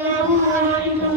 Oh, my okay. God.